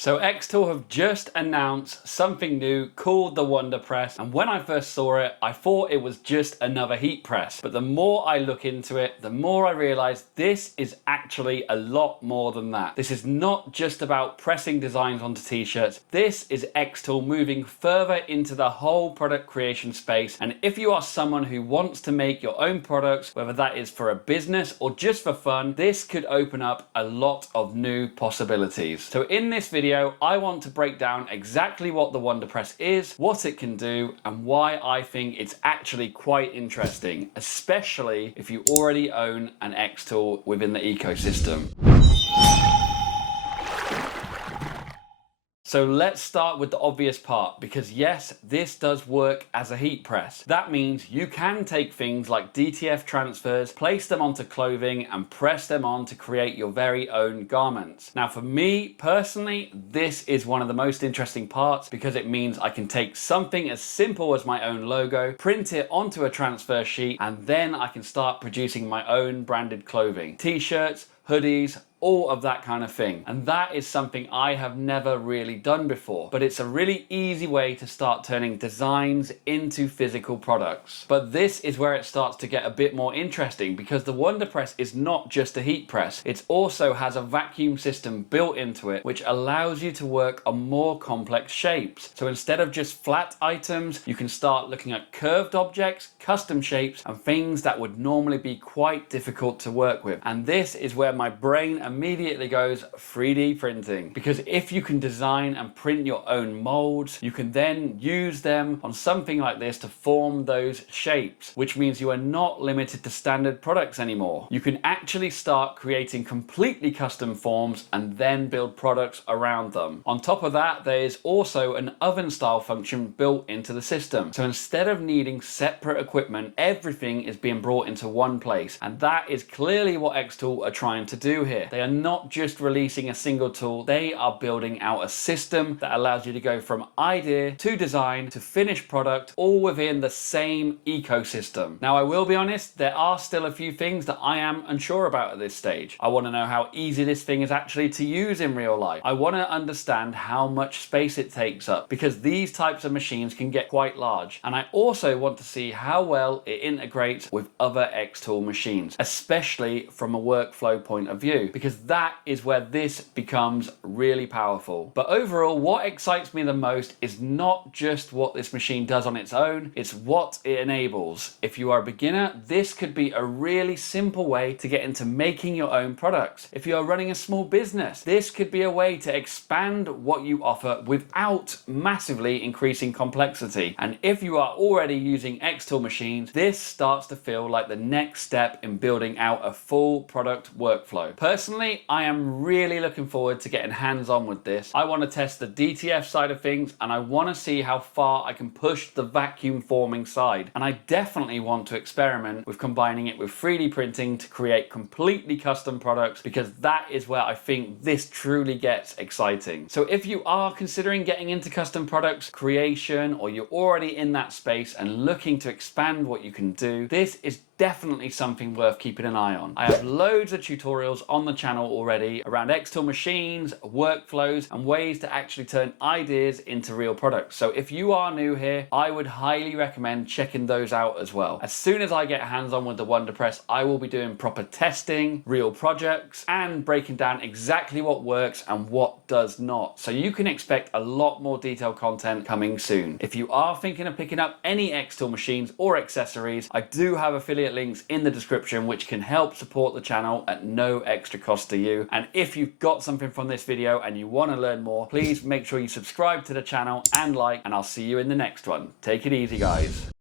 So xTool have just announced something new called the WonderPress, and when I first saw it, I thought it was just another heat press. But the more I look into it, the more I realize this is actually a lot more than that. This is not just about pressing designs onto t-shirts. This is xTool moving further into the whole product creation space. And if you are someone who wants to make your own products, whether that is for a business or just for fun, this could open up a lot of new possibilities. So in this video, I want to break down exactly what the WonderPress is, what it can do, and why I think it's actually quite interesting, especially if you already own an xTool within the ecosystem. So let's start with the obvious part, because yes, this does work as a heat press. That means you can take things like DTF transfers, place them onto clothing and press them on to create your very own garments. Now for me personally, this is one of the most interesting parts because it means I can take something as simple as my own logo, print it onto a transfer sheet, and then I can start producing my own branded clothing, t-shirts, hoodies, all of that kind of thing. And that is something I have never really done before, but it's a really easy way to start turning designs into physical products. But this is where it starts to get a bit more interesting, because the WonderPress is not just a heat press. It also has a vacuum system built into it, which allows you to work on more complex shapes. So instead of just flat items, you can start looking at curved objects, custom shapes, and things that would normally be quite difficult to work with. And this is where my brain immediately goes 3D printing, because if you can design and print your own molds, you can then use them on something like this to form those shapes, which means you are not limited to standard products anymore. You can actually start creating completely custom forms and then build products around them. On top of that, there is also an oven style function built into the system. So instead of needing separate equipment, everything is being brought into one place, and that is clearly what xTool are trying to do here. They are not just releasing a single tool, they are building out a system that allows you to go from idea to design to finished product, all within the same ecosystem. Now I will be honest, there are still a few things that I am unsure about at this stage. I want to know how easy this thing is actually to use in real life. I want to understand how much space it takes up, because these types of machines can get quite large. And I also want to see how well it integrates with other xTool machines, especially from a workflow point of view, because that is where this becomes really powerful. But overall, what excites me the most is not just what this machine does on its own, it's what it enables. If you are a beginner, this could be a really simple way to get into making your own products. If you are running a small business, this could be a way to expand what you offer without massively increasing complexity. And if you are already using xTool machines, this starts to feel like the next step in building out a full product workflow. Personally, I am really looking forward to getting hands-on with this. I want to test the DTF side of things, and I want to see how far I can push the vacuum forming side. And I definitely want to experiment with combining it with 3D printing to create completely custom products, because that is where I think this truly gets exciting. So if you are considering getting into custom products creation, or you're already in that space and looking to expand what you can do, this is definitely something worth keeping an eye on. I have loads of tutorials on the channel already around xTool machines, workflows, and ways to actually turn ideas into real products. So if you are new here, I would highly recommend checking those out as well. As soon as I get hands-on with the WonderPress, I will be doing proper testing, real projects, and breaking down exactly what works and what does not. So you can expect a lot more detailed content coming soon. If you are thinking of picking up any xTool machines or accessories, I do have affiliate links in the description which can help support the channel at no extra cost to you. And if you've got something from this video and you want to learn more, please make sure you subscribe to the channel and like, and I'll see you in the next one. Take it easy, guys.